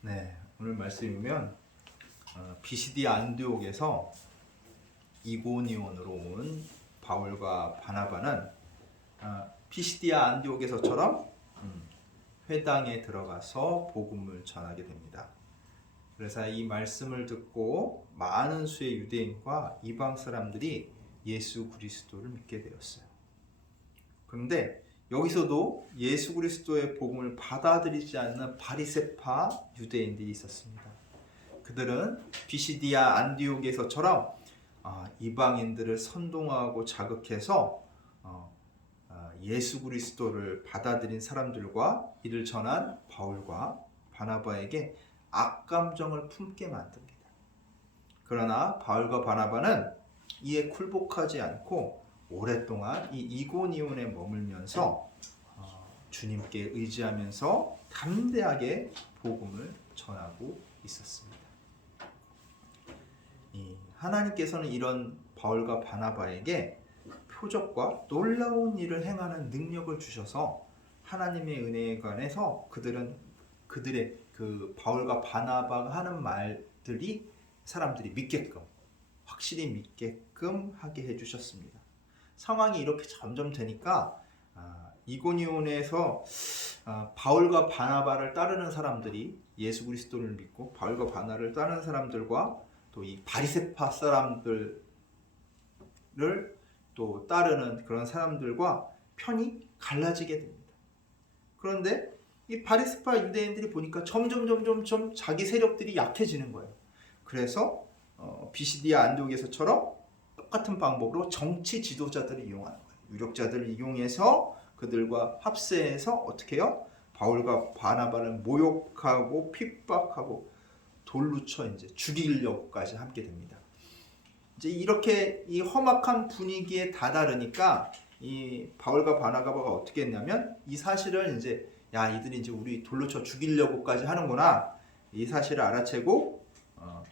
네, 오늘 말씀이면 비시디아 안디옥에서 이고니온으로 온 바울과 바나바는 피시디아 안디옥에서처럼 회당에 들어가서 복음을 전하게 됩니다. 그래서 이 말씀을 듣고 많은 수의 유대인과 이방 사람들이 예수 그리스도를 믿게 되었어요. 그런데 여기서도 예수 그리스도의 복음을 받아들이지 않는 바리새파 유대인들이 있었습니다. 그들은 비시디아 안디옥에서처럼 이방인들을 선동하고 자극해서 예수 그리스도를 받아들인 사람들과 이를 전한 바울과 바나바에게 악감정을 품게 만듭니다. 그러나 바울과 바나바는 이에 굴복하지 않고 오랫동안 이 이고니온에 머물면서 주님께 의지하면서 담대하게 복음을 전하고 있었습니다. 하나님께서는 이런 바울과 바나바에게 표적과 놀라운 일을 행하는 능력을 주셔서 하나님의 은혜에 관해서 그들의 그 바울과 바나바가 하는 말들이 사람들이 믿게끔, 확실히 믿게끔 하게 해주셨습니다. 상황이 이렇게 점점 되니까 이고니온에서 바울과 바나바를 따르는 사람들이 예수 그리스도를 믿고 바울과 바나바를 따르는 사람들과 또 이 바리새파 사람들을 또 따르는 그런 사람들과 편이 갈라지게 됩니다. 그런데 이 바리새파 유대인들이 보니까 점점 자기 세력들이 약해지는 거예요. 그래서 비시디아 안디옥에서처럼 똑같은 방법으로 정치 지도자들을 이용하는 거예요. 유력자들을 이용해서 그들과 합세해서 어떻게 해요? 바울과 바나바를 모욕하고 핍박하고 돌로 쳐 이제 죽이려고까지 함께 됩니다. 이제 이렇게 이 험악한 분위기에 다다르니까 이 바울과 바나바가 어떻게 했냐면 이 사실을 이제 이들이 이제 우리 돌로 쳐 죽이려고까지 하는구나, 이 사실을 알아채고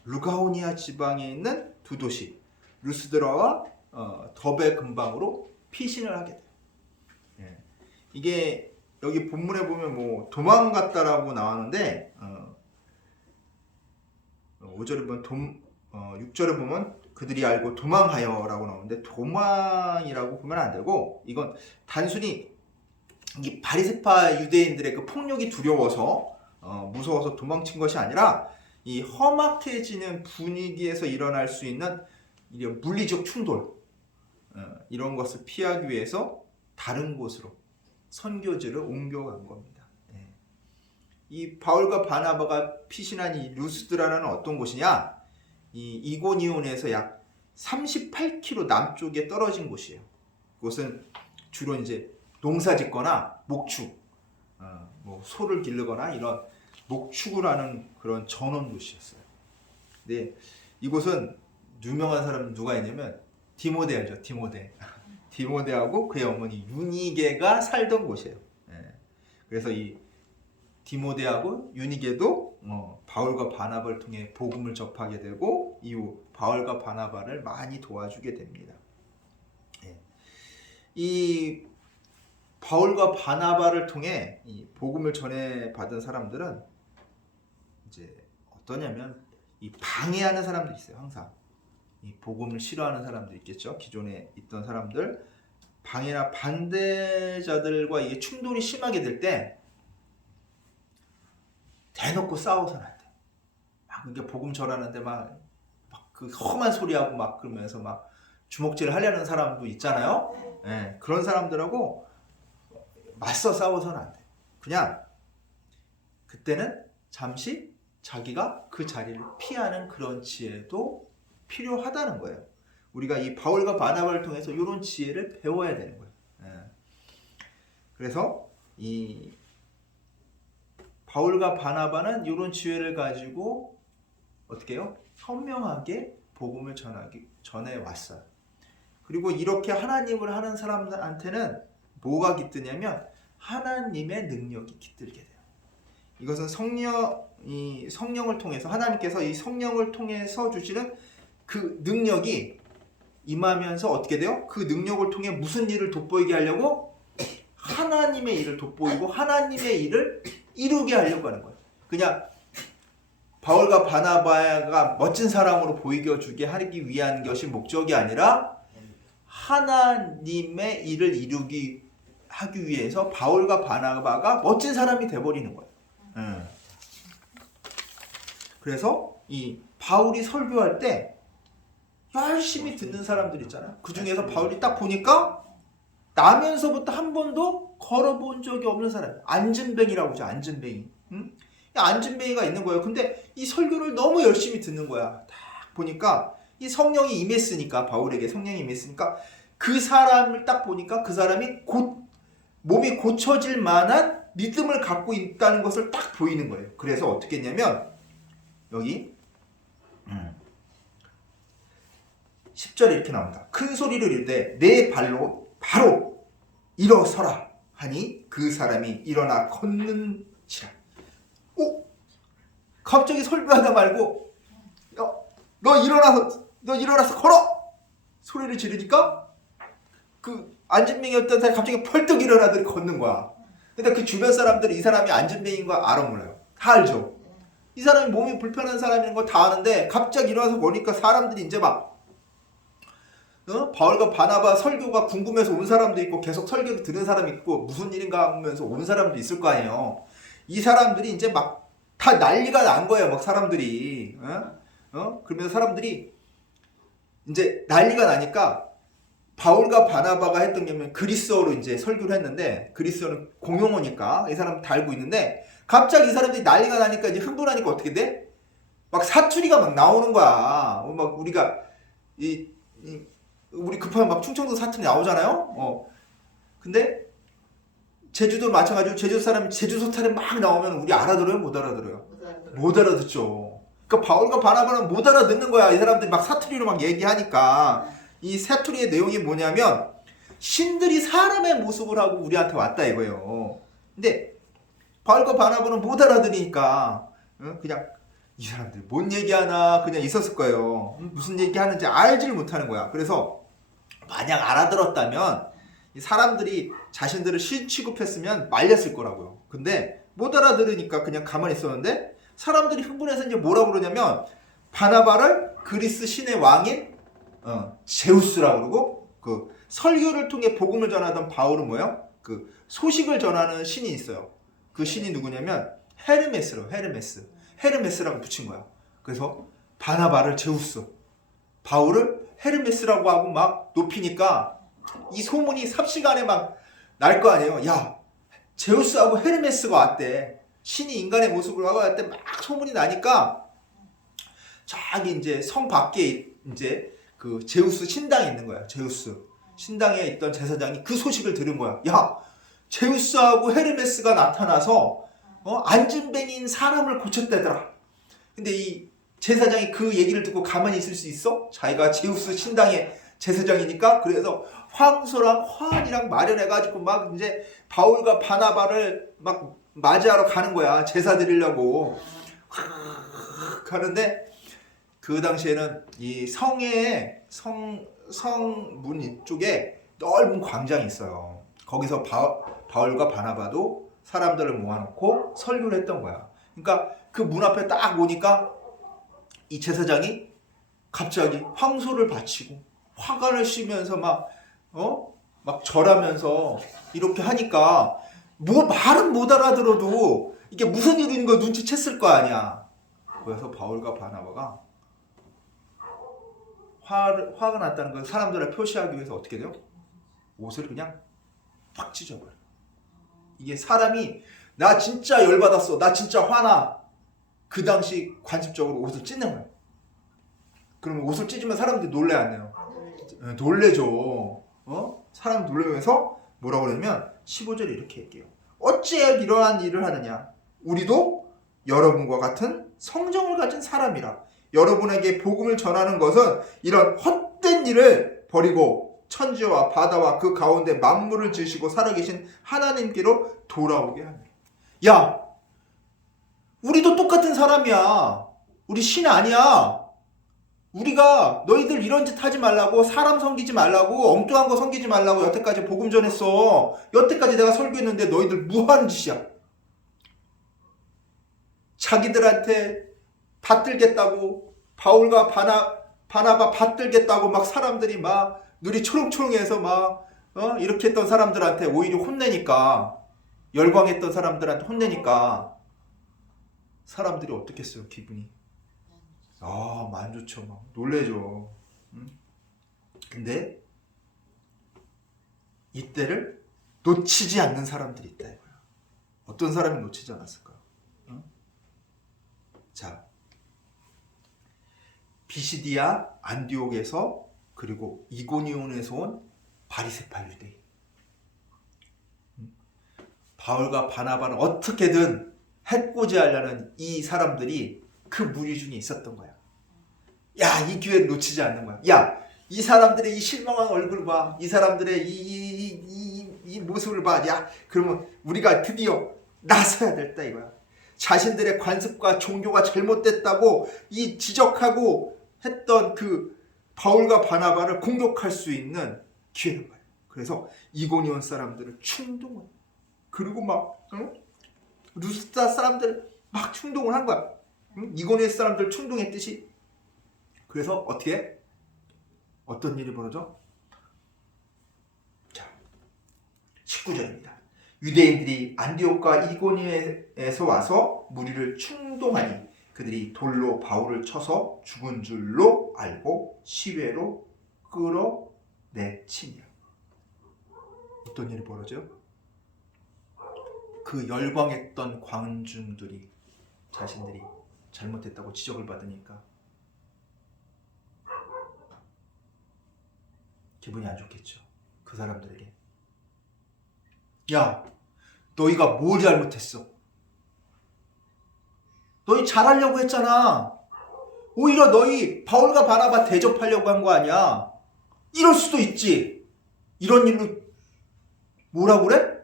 루가오니아 지방에 있는 두 도시 루스드라와 더베 근방으로 피신을 하게 돼요. 이게 여기 본문에 보면 뭐 도망갔다라고 나왔는데 5절에 보면 6절에 보면 그들이 알고 도망하여라고 나오는데 도망이라고 보면 안 되고, 이건 단순히 이 바리새파 유대인들의 그 폭력이 두려워서 무서워서 도망친 것이 아니라 이 험악해지는 분위기에서 일어날 수 있는 이런 물리적 충돌, 이런 것을 피하기 위해서 다른 곳으로 선교지를 옮겨간 겁니다. 이 바울과 바나바가 피신한 이 루스드라는 어떤 곳이냐? 이 이고니온에서 약 38km 남쪽에 떨어진 곳이에요. 그곳은 주로 이제 농사짓거나 목축, 뭐 소를 기르거나 이런 목축을 하는 그런 전원 도시였어요. 근데 이곳은 유명한 사람은 누가 있냐면 디모데 알죠? 디모데하고 그의 어머니 유니게가 살던 곳이에요. 그래서 이 디모데하고 유니게도 바울과 바나바를 통해 복음을 접하게 되고 이후 바울과 바나바를 많이 도와주게 됩니다. 이 바울과 바나바를 통해 이 복음을 전해 받은 사람들은 이제 어떠냐면 이 방해하는 사람들이 있어요. 항상 이 복음을 싫어하는 사람들 있겠죠. 기존에 있던 사람들, 방해나 반대자들과 이게 충돌이 심하게 될 때 대놓고 싸워서는 안 돼. 막 이게 복음 전하는데 막 그 험한 소리하고 막 그러면서 막 주먹질 하려는 사람도 있잖아요. 그런 사람들하고 맞서 싸워서는 안 돼. 그냥 그때는 잠시 자기가 그 자리를 피하는 그런 지혜도 필요하다는 거예요. 우리가 이 바울과 바나바를 통해서 이런 지혜를 배워야 되는 거예요. 그래서 이 바울과 바나바는 이런 지혜를 가지고 어떻게 해요? 현명하게 복음을 전해왔어요. 그리고 이렇게 하나님을 하는 사람들한테는 뭐가 깃드냐면 하나님의 능력이 깃들게 돼요. 이것은 성령을 통해서, 하나님께서 이 성령을 통해서 주시는 그 능력이 임하면서 어떻게 돼요? 그 능력을 통해 무슨 일을 돋보이게 하려고? 하나님의 일을 돋보이고 하나님의 일을 이루게 하려고 하는 거예요. 그냥 바울과 바나바가 멋진 사람으로 보이게 하기 위한 것이 목적이 아니라 하나님의 일을 하기 위해서 바울과 바나바가 멋진 사람이 돼버리는 거예요. 그래서 이 바울이 설교할 때 열심히 듣는 사람들 있잖아요. 그 중에서 바울이 딱 보니까 나면서부터 한 번도 걸어본 적이 없는 사람, 안진뱅이라고 하죠. 안진뱅이. 안진뱅이가 있는 거예요. 근데 이 설교를 너무 열심히 듣는 거야. 딱 보니까 이 성령이 임했으니까, 바울에게 성령이 임했으니까 그 사람을 딱 보니까 그 사람이 몸이 고쳐질 만한 믿음을 갖고 있다는 것을 딱 보이는 거예요. 그래서 어떻게 했냐면 여기 10절에 이렇게 나온다. 큰 소리를 이르되 내 발로 바로 일어서라 하니 그 사람이 일어나 걷는지라. 갑자기 설교하다 말고 너 일어나서 걸어! 소리를 지르니까 그 안진뱅이였던 사람이 갑자기 펄떡 일어나더니 걷는 거야. 근데 그 주변 사람들이 이 사람이 안진뱅이인 거 알아 몰라요? 다 알죠? 이 사람이 몸이 불편한 사람인 거 다 아는데 갑자기 일어나서 보니까 사람들이 이제 막 바울과 바나바 설교가 궁금해서 온 사람도 있고 계속 설교를 들은 사람이 있고 무슨 일인가 하면서 온 사람도 있을 거 아니에요. 이 사람들이 이제 막 다 난리가 난 거예요. 막 사람들이 그러면서 사람들이 이제 난리가 나니까 바울과 바나바가 했던 게 뭐냐면 그리스어로 이제 설교를 했는데 그리스어는 공용어니까 이 사람 다 알고 있는데 갑자기 이 사람들이 난리가 나니까 이제 흥분하니까 어떻게 돼? 막 사투리가 막 나오는 거야. 막 우리가 우리 급하면 막 충청도 사투리 나오잖아요. 근데 제주도 마찬가지로 제주도 사람이 제주 사투리 막 나오면 우리 알아들어요? 못 알아들어요? 못 알아듣죠. 그러니까 바울과 바나바는 못 알아듣는 거야. 이 사람들이 막 사투리로 막 얘기하니까. 이 사투리의 내용이 뭐냐면 신들이 사람의 모습을 하고 우리한테 왔다 이거예요. 근데 바울과 바나바는 못 알아들으니까 그냥 이 사람들 뭔 얘기하나 그냥 있었을 거예요. 무슨 얘기하는지 알지를 못하는 거야. 그래서 만약 알아들었다면 이 사람들이 자신들을 신 취급했으면 말렸을 거라고요. 근데 못 알아들으니까 그냥 가만히 있었는데 사람들이 흥분해서 이제 뭐라고 그러냐면 바나바를 그리스 신의 왕인 제우스라고 그러고 그 설교를 통해 복음을 전하던 바울은 뭐예요? 그 소식을 전하는 신이 있어요. 그 신이 누구냐면 헤르메스라고 붙인 거야. 그래서 바나바를 제우스, 바울을 헤르메스라고 하고 막 높이니까 이 소문이 삽시간에 막 날 거 아니에요. 야, 제우스하고 헤르메스가 왔대. 신이 인간의 모습으로 하고 왔대. 막 소문이 나니까 저기 이제 성 밖에 이제 그 제우스 신당이 있는 거야. 제우스 신당에 있던 제사장이 그 소식을 들은 거야. 야, 제우스하고 헤르메스가 나타나서 안진뱅이인 사람을 고쳤다더라. 근데 이 제사장이 그 얘기를 듣고 가만히 있을 수 있어? 자기가 제우스 신당의 제사장이니까. 그래서 황소랑 화환이랑 마련해가지고 막 이제 바울과 바나바를 막 맞이하러 가는 거야. 제사 드리려고 가는데 그 당시에는 이 성의 성문 쪽에 넓은 광장이 있어요. 거기서 바울과 바나바도 사람들을 모아놓고 설교를 했던 거야. 그러니까 그 문 앞에 딱 오니까 이 제사장이 갑자기 황소를 바치고 화관을 씌우면서 막 절하면서 이렇게 하니까 뭐 말은 못 알아들어도 이게 무슨 일인 거 눈치챘을 거 아니야. 그래서 바울과 바나바가 화가 났다는 걸 사람들을 표시하기 위해서 어떻게 돼요? 옷을 그냥 확 찢어버려. 이게 사람이 나 진짜 열받았어, 나 진짜 화나, 그 당시 관습적으로 옷을 찢는 거예요. 그러면 옷을 찢으면 사람들이 놀래 안 해요? 놀래죠. 사람 놀래면서 뭐라고 그러냐면 15절에 이렇게 얘기해요. 어찌해 이러한 일을 하느냐? 우리도 여러분과 같은 성정을 가진 사람이라. 여러분에게 복음을 전하는 것은 이런 헛된 일을 버리고 천지와 바다와 그 가운데 만물을 지으시고 살아계신 하나님께로 돌아오게 합니다. 야, 우리도 똑같은 사람이야. 우리 신 아니야. 우리가 너희들 이런 짓 하지 말라고, 사람 섬기지 말라고, 엉뚱한 거 섬기지 말라고 여태까지 복음 전했어. 여태까지 내가 설교했는데 너희들 뭐 하는 짓이야? 자기들한테 받들겠다고, 바울과 바나바 받들겠다고 막 사람들이 막 눈이 초롱초롱해서 막 이렇게 했던 사람들한테 오히려 혼내니까, 열광했던 사람들한테 혼내니까 사람들이 어떻겠어요? 기분이 안 좋죠. 막 놀래죠. 근데 이때를 놓치지 않는 사람들이 있다 이거야. 어떤 사람이 놓치지 않았을까요? 자, 비시디아 안디옥에서, 그리고 이고니온에서 온 바리새파 유대인. 바울과 바나바는 어떻게든 해코지 하려는 이 사람들이 그 무리 중에 있었던 거야. 야, 이 기회를 놓치지 않는 거야. 야, 이 사람들의 이 실망한 얼굴 봐. 이 사람들의 이 모습을 봐. 야, 그러면 우리가 드디어 나서야 됐다 이거야. 자신들의 관습과 종교가 잘못됐다고 이 지적하고 했던 그 바울과 바나바를 공격할 수 있는 기회인 거예요. 그래서 이고니온 사람들을 충동을, 그리고 막 루스드라 사람들 막 충동을 한 거야. 이고니온 사람들 충동했듯이. 그래서 어떻게? 어떤 일이 벌어져? 자, 19절입니다. 유대인들이 안디옥과 이고니온에서 와서 무리를 충동하니 그들이 돌로 바울을 쳐서 죽은 줄로 알고 시외로 끌어내치니라. 어떤 일이 벌어져? 그 열광했던 광중들이 자신들이 잘못했다고 지적을 받으니까 기분이 안 좋겠죠. 그 사람들에게. 야, 너희가 뭘 잘못했어? 너희 잘하려고 했잖아. 오히려 너희 바울과 바나바 대접하려고 한 거 아니야. 이럴 수도 있지. 이런 일로 뭐라고 그래?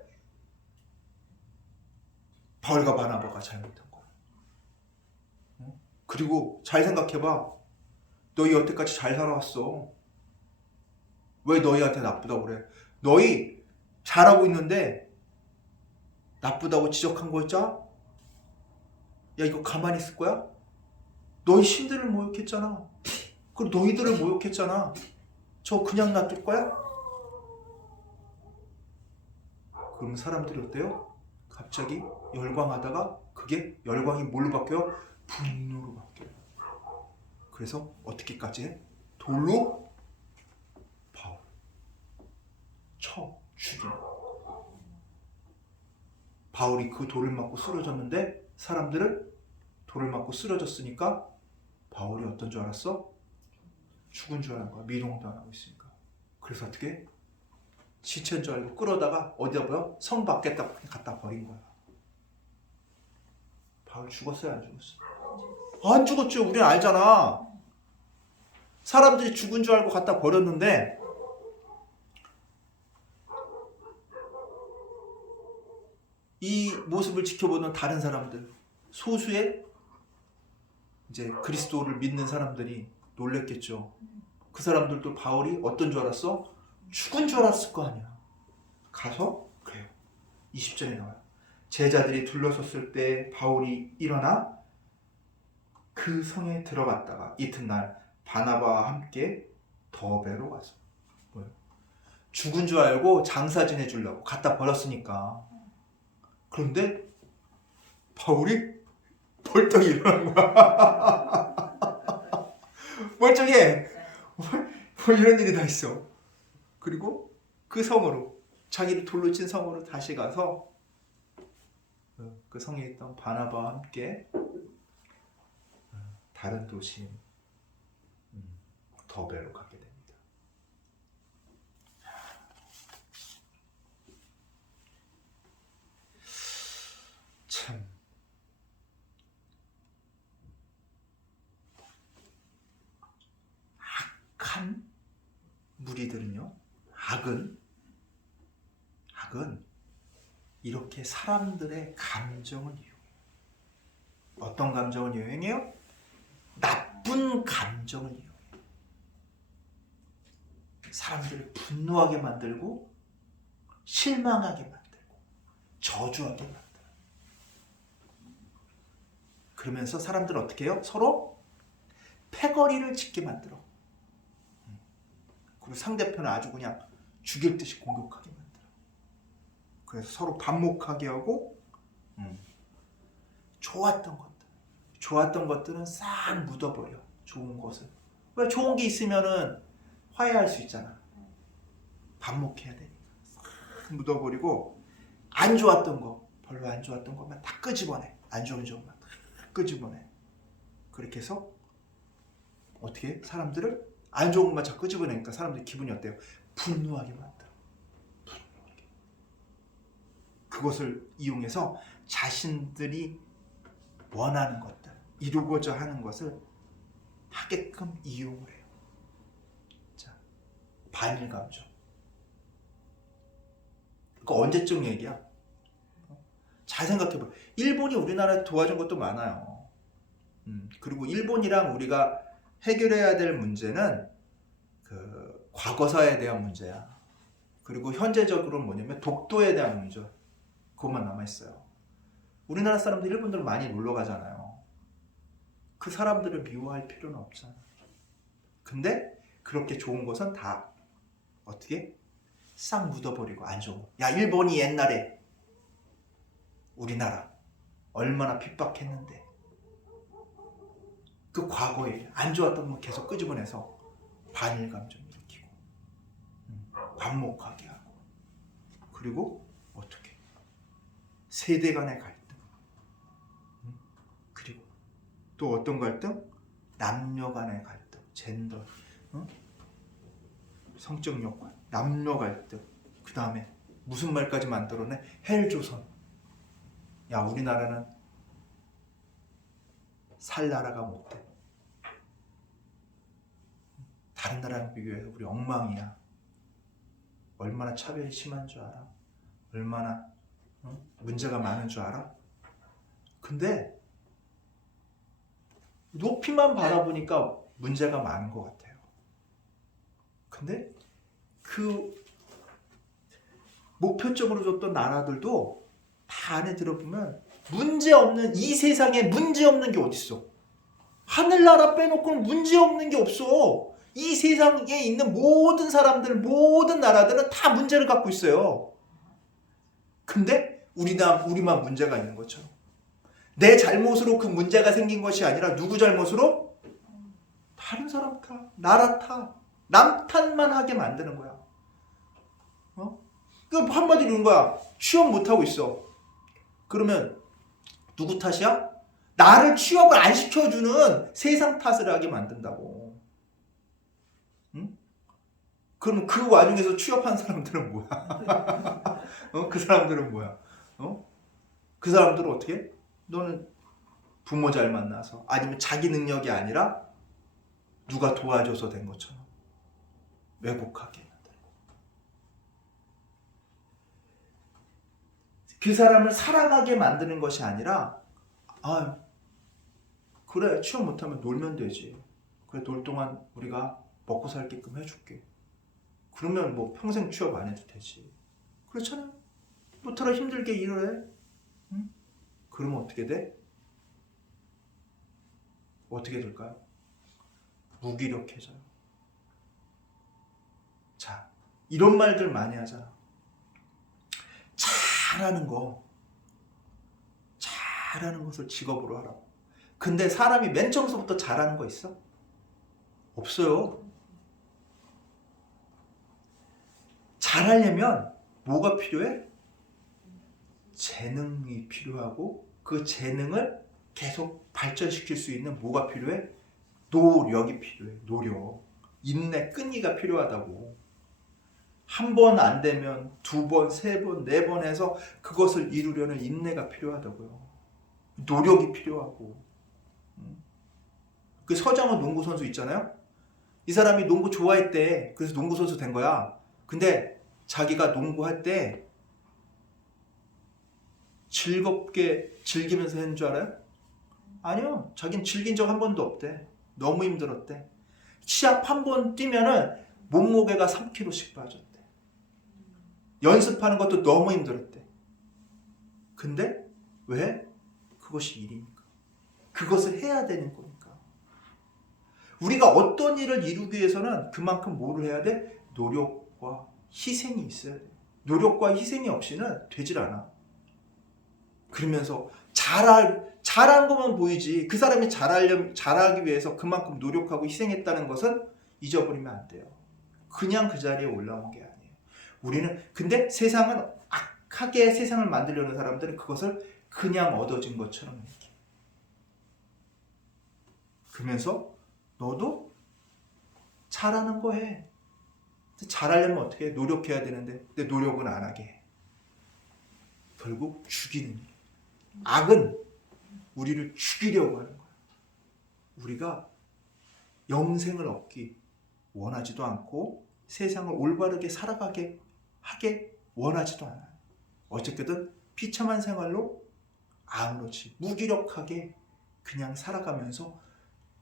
바울과 바나바가 잘못한 거야. 그리고 잘 생각해봐. 너희 여태까지 잘 살아왔어. 왜 너희한테 나쁘다고 그래? 너희 잘하고 있는데 나쁘다고 지적한 거였잖아? 야, 이거 가만히 있을 거야? 너희 신들을 모욕했잖아. 그리고 너희들을 모욕했잖아. 저 그냥 놔둘 거야? 그럼 사람들이 어때요? 갑자기 열광하다가 그게 열광이 뭘로 바뀌어요? 분노로 바뀌어요. 그래서 어떻게까지 해? 돌로 바울 쳐 죽이는 거야. 바울이 그 돌을 맞고 쓰러졌는데 사람들은 돌을 맞고 쓰러졌으니까 바울이 어떤 줄 알았어? 죽은 줄 아는 거야. 미롱당하고 있으니까. 그래서 어떻게 해? 시체인 줄 알고 끌어다가 어디다 보여? 성 밖에 딱 갖다 버린 거야. 바울 죽었어요? 안 죽었어? 안 죽었죠. 우리는 알잖아. 사람들이 죽은 줄 알고 갖다 버렸는데 이 모습을 지켜보는 다른 사람들, 소수의 이제 그리스도를 믿는 사람들이 놀랬겠죠. 그 사람들도 바울이 어떤 줄 알았어? 죽은 줄 알았을 거 아니야. 가서 그래요. 20절에 나와요. 제자들이 둘러섰을 때 바울이 일어나 그 성에 들어갔다가 이튿날 바나바와 함께 더베로 가서, 뭐예요? 죽은 줄 알고 장사 지내주려고 갖다 버렸으니까. 그런데 바울이 벌떡 일어난 거야. 멀쩡해. 뭐 이런 일이 다 있어. 그리고 그 성으로, 자기를 돌로 친 성으로 다시 가서 그 성에 있던 바나바와 함께 다른 도시인 더베로 가게 됩니다. 참 악한 무리들은요, 악은 이렇게 사람들의 감정을 이용해요. 어떤 감정을 이용해요? 나쁜 감정을 이용해요. 사람들을 분노하게 만들고 실망하게 만들고 저주하게 만들어요. 그러면서 사람들은 어떻게 해요? 서로 패거리를 짓게 만들어. 그리고 상대편을 아주 그냥 죽일 듯이 공격하게 만들어. 그래서 서로 반목하게 하고 좋았던 것들은 싹 묻어버려. 좋은 것을. 왜? 좋은 게 있으면은 화해할 수 있잖아. 반목해야 되니까 싹 묻어버리고, 안 좋았던 거, 별로 안 좋았던 것만 다 끄집어내. 안 좋은 점만 다 끄집어내. 그렇게 해서 어떻게 사람들을 안 좋은 것만 자꾸 끄집어내니까 사람들이 기분이 어때요? 분노하게 만들어. 분노하게. 그것을 이용해서 자신들이 원하는 것들, 이루고자 하는 것을 하게끔 이용을 해요. 자, 반일 감정. 그거 언제쯤 얘기야? 잘 생각해봐. 일본이 우리나라에 도와준 것도 많아요. 그리고 일본이랑 우리가 해결해야 될 문제는 그 과거사에 대한 문제야. 그리고 현재적으로는 뭐냐면 독도에 대한 문제. 그것만 남아있어요. 우리나라 사람들 일본들 많이 놀러 가잖아요. 그 사람들을 미워할 필요는 없잖아. 근데 그렇게 좋은 것은 다 어떻게? 싹 묻어버리고 안 좋은 거. 야, 일본이 옛날에 우리나라 얼마나 핍박했는데, 그 과거에 안 좋았던 거 계속 끄집어내서 반일 감정 일으키고 반목하게 하고, 그리고 어떻게? 세대 간의 갈등, 그리고 또 어떤 갈등? 남녀 간의 갈등, 젠더, 성적 욕구, 남녀 갈등. 그 다음에 무슨 말까지 만들어내? 헬조선. 야, 우리나라는 살 나라가 못돼. 다른 나라랑 비교해서 우리 엉망이야. 얼마나 차별이 심한 줄 알아? 얼마나 문제가 많은 줄 알아? 근데 높이만 바라보니까 문제가 많은 것 같아요. 근데 그 목표적으로 줬던 나라들도 다 안에 들어보면 문제없는, 이 세상에 문제없는 게 어딨어? 하늘나라 빼놓고는 문제없는 게 없어. 이 세상에 있는 모든 사람들, 모든 나라들은 다 문제를 갖고 있어요. 근데 우리만 문제가 있는 것처럼. 내 잘못으로 그 문제가 생긴 것이 아니라 누구 잘못으로? 다른 사람 탓, 나라 탓, 남 탓만 하게 만드는 거야. 그 한마디로 이런 거야. 취업 못하고 있어. 그러면 누구 탓이야? 나를 취업을 안 시켜주는 세상 탓을 하게 만든다고. 응? 그럼 그 와중에서 취업한 사람들은 뭐야? 그 사람들은 뭐야? 그 사람들은 어떻게 해? 너는 부모 잘 만나서, 아니면 자기 능력이 아니라 누가 도와줘서 된 것처럼 왜곡하게 만들고, 그 사람을 사랑하게 만드는 것이 아니라, 아, 그래, 취업 못하면 놀면 되지. 그래, 놀 동안 우리가 먹고 살게끔 해줄게. 그러면 뭐 평생 취업 안 해도 되지. 그렇잖아. 뭐처럼 힘들게 일을 해. 응? 그러면 어떻게 돼? 어떻게 될까요? 무기력해져요. 자, 이런 말들 많이 하잖아. 잘하는 것을 직업으로 하라고. 근데 사람이 맨 처음부터 잘하는 거 있어? 없어요. 잘하려면 뭐가 필요해? 재능이 필요하고, 그 재능을 계속 발전시킬 수 있는 뭐가 필요해? 노력이 필요해. 노력. 인내, 끈기가 필요하다고. 한 번 안 되면 두 번, 세 번, 네 번 해서 그것을 이루려는 인내가 필요하다고요. 노력이 필요하고. 그 서장훈 농구 선수 있잖아요. 이 사람이 농구 좋아했대. 그래서 농구 선수 된 거야. 근데 자기가 농구할 때 즐겁게 즐기면서 했는 줄 알아요? 아니요. 자기는 즐긴 적 한 번도 없대. 너무 힘들었대. 시합 한 번 뛰면은 몸무게가 3kg씩 빠졌대. 연습하는 것도 너무 힘들었대. 근데 왜? 그것이 일이니까. 그것을 해야 되는 거니까. 우리가 어떤 일을 이루기 위해서는 그만큼 뭐를 해야 돼? 노력과 희생이 있어야 돼. 노력과 희생이 없이는 되질 않아. 그러면서 잘한 것만 보이지 그 사람이 잘하기 위해서 그만큼 노력하고 희생했다는 것은 잊어버리면 안 돼요. 그냥 그 자리에 올라온 게 아니에요. 우리는 근데 세상은 악하게 세상을 만들려는 사람들은 그것을 그냥 얻어진 것처럼 얘기해. 그러면서 너도 잘하는 거 해. 잘하려면 어떻게 해? 노력해야 되는데 근데 노력은 안 하게 해. 결국 죽이는 일. 악은 우리를 죽이려고 하는 거야. 우리가 영생을 얻기 원하지도 않고 세상을 올바르게 살아가게 하게 원하지도 않아요. 어쨌든 비참한 생활로 아무렇지 무기력하게 그냥 살아가면서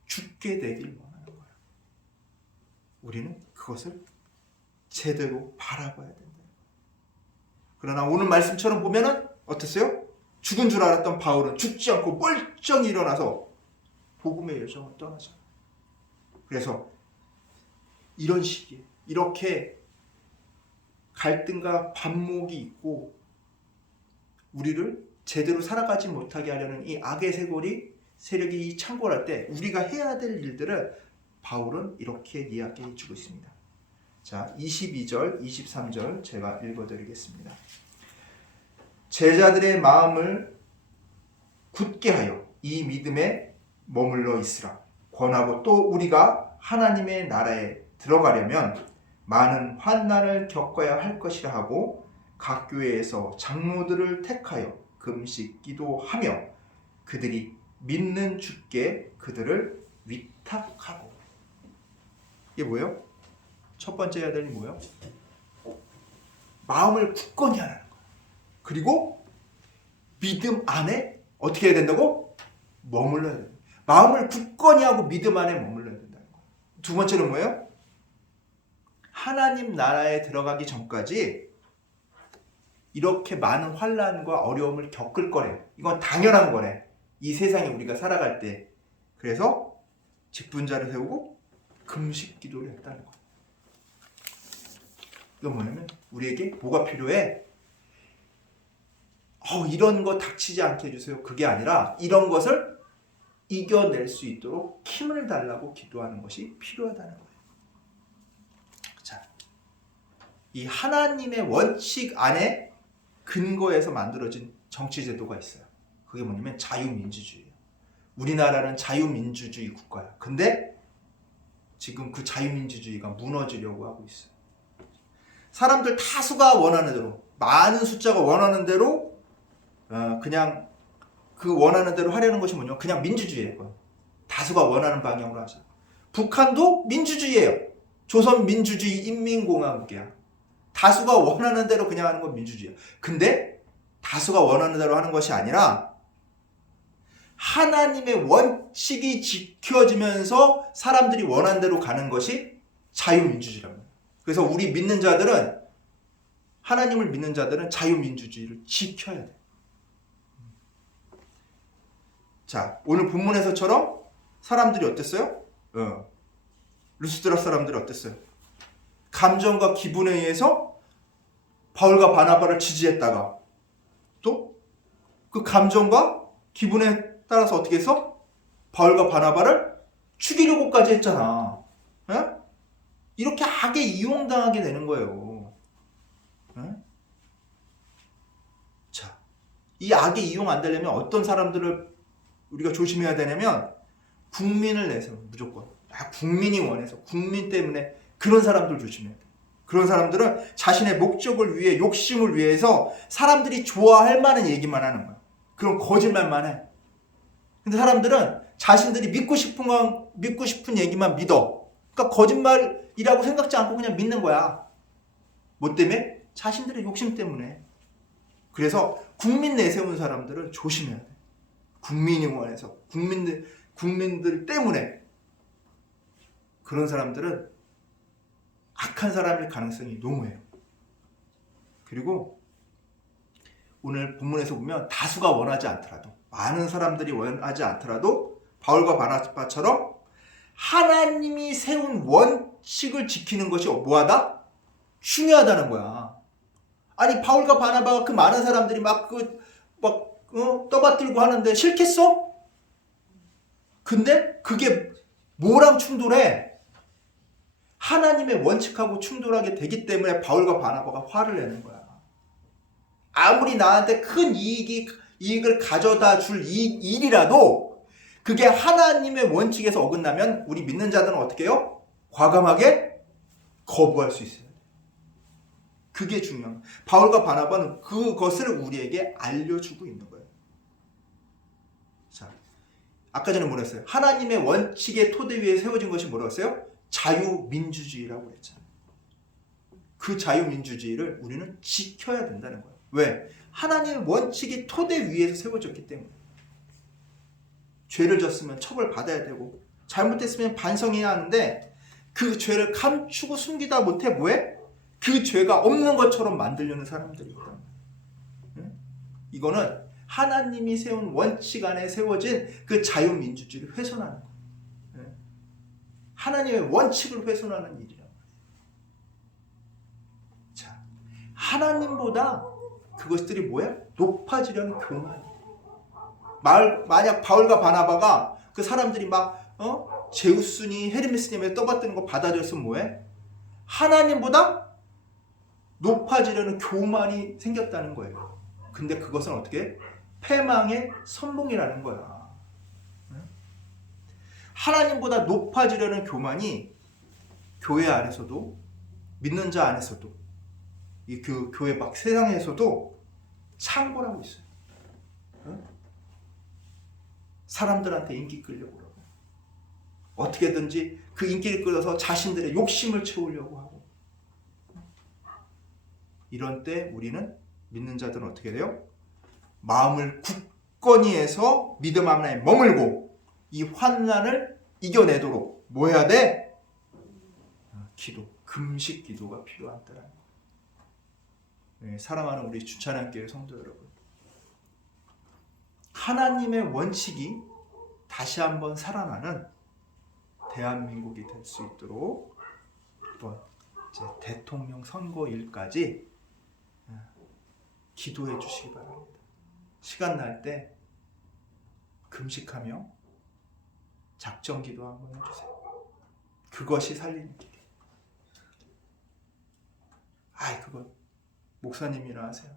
죽게 되길 원하는 거예요. 우리는 그것을 제대로 바라봐야 된다. 그러나 오늘 말씀처럼 보면은 어땠어요? 죽은 줄 알았던 바울은 죽지 않고 멀쩡히 일어나서 복음의 여정을 떠나잖아요. 그래서 이런 시기에 이렇게 갈등과 반목이 있고 우리를 제대로 살아가지 못하게 하려는 이 악의 세력이 창궐할 때 우리가 해야 될 일들을 바울은 이렇게 이야기해 주고 있습니다. 자, 22절, 23절 제가 읽어드리겠습니다. 제자들의 마음을 굳게 하여 이 믿음에 머물러 있으라. 권하고 또 우리가 하나님의 나라에 들어가려면 많은 환난을 겪어야 할 것이라 하고 각 교회에서 장로들을 택하여 금식 기도하며 그들이 믿는 주께 그들을 위탁하고. 이게 뭐예요? 첫 번째 해야 될 일이 뭐예요? 마음을 굳건히 하는 거예요. 그리고 믿음 안에 어떻게 해야 된다고? 머물러야 돼요. 마음을 굳건히 하고 믿음 안에 머물러야 된다는 거예요. 두 번째는 뭐예요? 하나님 나라에 들어가기 전까지 이렇게 많은 환난과 어려움을 겪을 거래. 이건 당연한 거래. 이 세상에 우리가 살아갈 때. 그래서 직분자를 세우고 금식 기도를 했다는 거예요. 이건 뭐냐면 우리에게 뭐가 필요해? 이런 거 닥치지 않게 해주세요. 그게 아니라 이런 것을 이겨낼 수 있도록 힘을 달라고 기도하는 것이 필요하다는 거예요. 자, 이 하나님의 원칙 안에 근거해서 만들어진 정치제도가 있어요. 그게 뭐냐면 자유민주주의예요. 우리나라는 자유민주주의 국가야. 근데 지금 그 자유민주주의가 무너지려고 하고 있어요. 사람들 다수가 원하는 대로, 많은 숫자가 원하는 대로 그냥 그 원하는 대로 하려는 것이 뭐냐면 그냥 민주주의예요. 다수가 원하는 방향으로 하자. 북한도 민주주의예요. 조선민주주의 인민공화국이야. 다수가 원하는 대로 그냥 하는 건 민주주의야. 근데 다수가 원하는 대로 하는 것이 아니라 하나님의 원칙이 지켜지면서 사람들이 원하는 대로 가는 것이 자유민주주의랍니다. 그래서 우리 믿는 자들은, 하나님을 믿는 자들은 자유민주주의를 지켜야 돼. 자, 오늘 본문에서처럼 사람들이 어땠어요? 루스드라 사람들이 어땠어요? 감정과 기분에 의해서 바울과 바나바를 지지했다가 또 그 감정과 기분에 따라서 어떻게 해서 바울과 바나바를 죽이려고까지 했잖아. 이렇게 악에 이용당하게 되는 거예요. 자, 이 악에 이용 안 되려면 어떤 사람들을 우리가 조심해야 되냐면 국민을 내세워. 무조건 국민이 원해서, 국민 때문에 그런 사람들 조심해야 돼. 그런 사람들은 자신의 목적을 위해, 욕심을 위해서 사람들이 좋아할 만한 얘기만 하는 거야. 그런 거짓말만 해. 근데 사람들은 자신들이 믿고 싶은 얘기만 믿어. 그러니까 거짓말이라고 생각지 않고 그냥 믿는 거야. 뭐 때문에? 자신들의 욕심 때문에. 그래서 국민 내세운 사람들은 조심해야 돼. 국민이 원해서, 국민들 때문에. 그런 사람들은 악한 사람일 가능성이 너무해요. 그리고 오늘 본문에서 보면 다수가 원하지 않더라도, 많은 사람들이 원하지 않더라도 바울과 바나바처럼 하나님이 세운 원칙을 지키는 것이 뭐하다? 중요하다는 거야. 아니 바울과 바나바가 그 많은 사람들이 떠받들고 하는데 싫겠어? 근데 그게 뭐랑 충돌해? 하나님의 원칙하고 충돌하게 되기 때문에 바울과 바나바가 화를 내는 거야. 아무리 나한테 큰 이익을 가져다 줄 일이라도 그게 하나님의 원칙에서 어긋나면 우리 믿는 자들은 어떻게 해요? 과감하게 거부할 수 있어요. 그게 중요한 거예요. 바울과 바나바는 그것을 우리에게 알려주고 있는 거예요. 자, 아까 전에 뭐라 했어요? 하나님의 원칙의 토대 위에 세워진 것이 뭐라고 했어요? 자유민주주의라고 그랬잖아요. 그 자유민주주의를 우리는 지켜야 된다는 거예요. 왜? 하나님의 원칙이 토대 위에서 세워졌기 때문에. 죄를 졌으면 처벌받아야 되고 잘못했으면 반성해야 하는데 그 죄를 감추고 숨기다 못해 뭐해? 그 죄가 없는 것처럼 만들려는 사람들이 있다. 이거는 하나님이 세운 원칙 안에 세워진 그 자유민주주의를 훼손하는 거예요. 하나님의 원칙을 훼손하는 일이란 말이에요. 자, 하나님보다 그것들이 뭐야? 높아지려는 교만이에요. 만약 바울과 바나바가 그 사람들이 제우스니 헤르메스님에 떠받드는 거 받아들였으면 뭐해? 하나님보다 높아지려는 교만이 생겼다는 거예요. 근데 그것은 어떻게? 패망의 선봉이라는 거야. 하나님보다 높아지려는 교만이 교회 안에서도 믿는 자 안에서도 이 교회 밖 세상에서도 창궐하고 있어요. 사람들한테 인기 끌려고 그러고 어떻게든지 그 인기를 끌어서 자신들의 욕심을 채우려고 하고 이런 때 우리는 믿는 자들은 어떻게 돼요? 마음을 굳건히 해서 믿음 하나에 머물고 이 환난을 이겨내도록 뭐 해야 돼? 기도, 금식 기도가 필요하다는 거예요. 네, 사랑하는 우리 주찬양교회 성도 여러분, 하나님의 원칙이 다시 한번 살아나는 대한민국이 될 수 있도록 이번 이제 대통령 선거일까지 기도해 주시기 바랍니다. 시간 날 때 금식하며 작정 기도 한번 해주세요. 그것이 살리는 길이에요. 그건 목사님이나 하세요.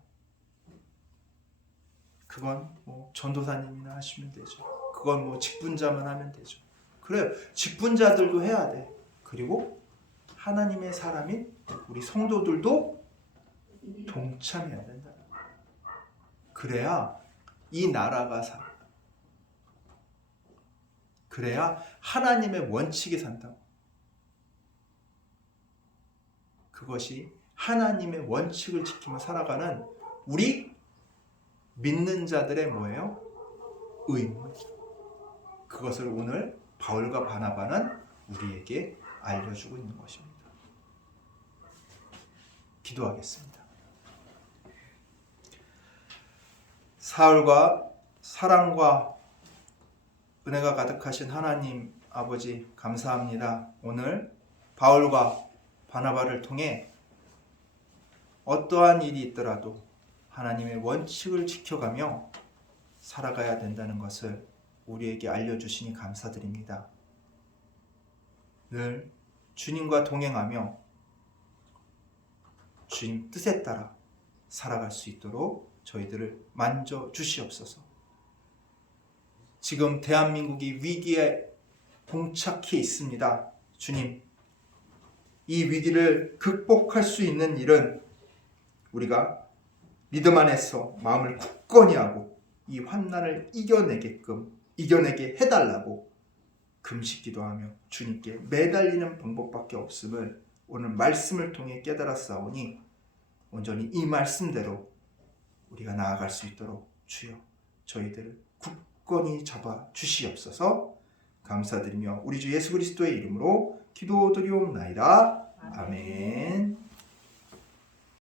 그건 전도사님이나 하시면 되죠. 그건 직분자만 하면 되죠. 그래요. 직분자들도 해야 돼. 그리고 하나님의 사람인 우리 성도들도 동참해야 된다. 그래야 이 나라가 살아. 그래야 하나님의 원칙에 산다고. 그것이 하나님의 원칙을 지키며 살아가는 우리 믿는 자들의 뭐예요? 의무. 그것을 오늘 바울과 바나바는 우리에게 알려주고 있는 것입니다. 기도하겠습니다. 사울과 사랑과 은혜가 가득하신 하나님 아버지 감사합니다. 오늘 바울과 바나바를 통해 어떠한 일이 있더라도 하나님의 원칙을 지켜가며 살아가야 된다는 것을 우리에게 알려주시니 감사드립니다. 늘 주님과 동행하며 주님 뜻에 따라 살아갈 수 있도록 저희들을 만져 주시옵소서. 지금 대한민국이 위기에 봉착해 있습니다. 주님, 이 위기를 극복할 수 있는 일은 우리가 믿음 안에서 마음을 굳건히 하고 이 환난을 이겨내게 해달라고 금식기도하며 주님께 매달리는 방법밖에 없음을 오늘 말씀을 통해 깨달았사오니 온전히 이 말씀대로 우리가 나아갈 수 있도록 주여 저희들을 굳건히 잡아 주시옵소서. 감사드리며 우리 주 예수 그리스도의 이름으로 기도드리옵나이다. 아멘.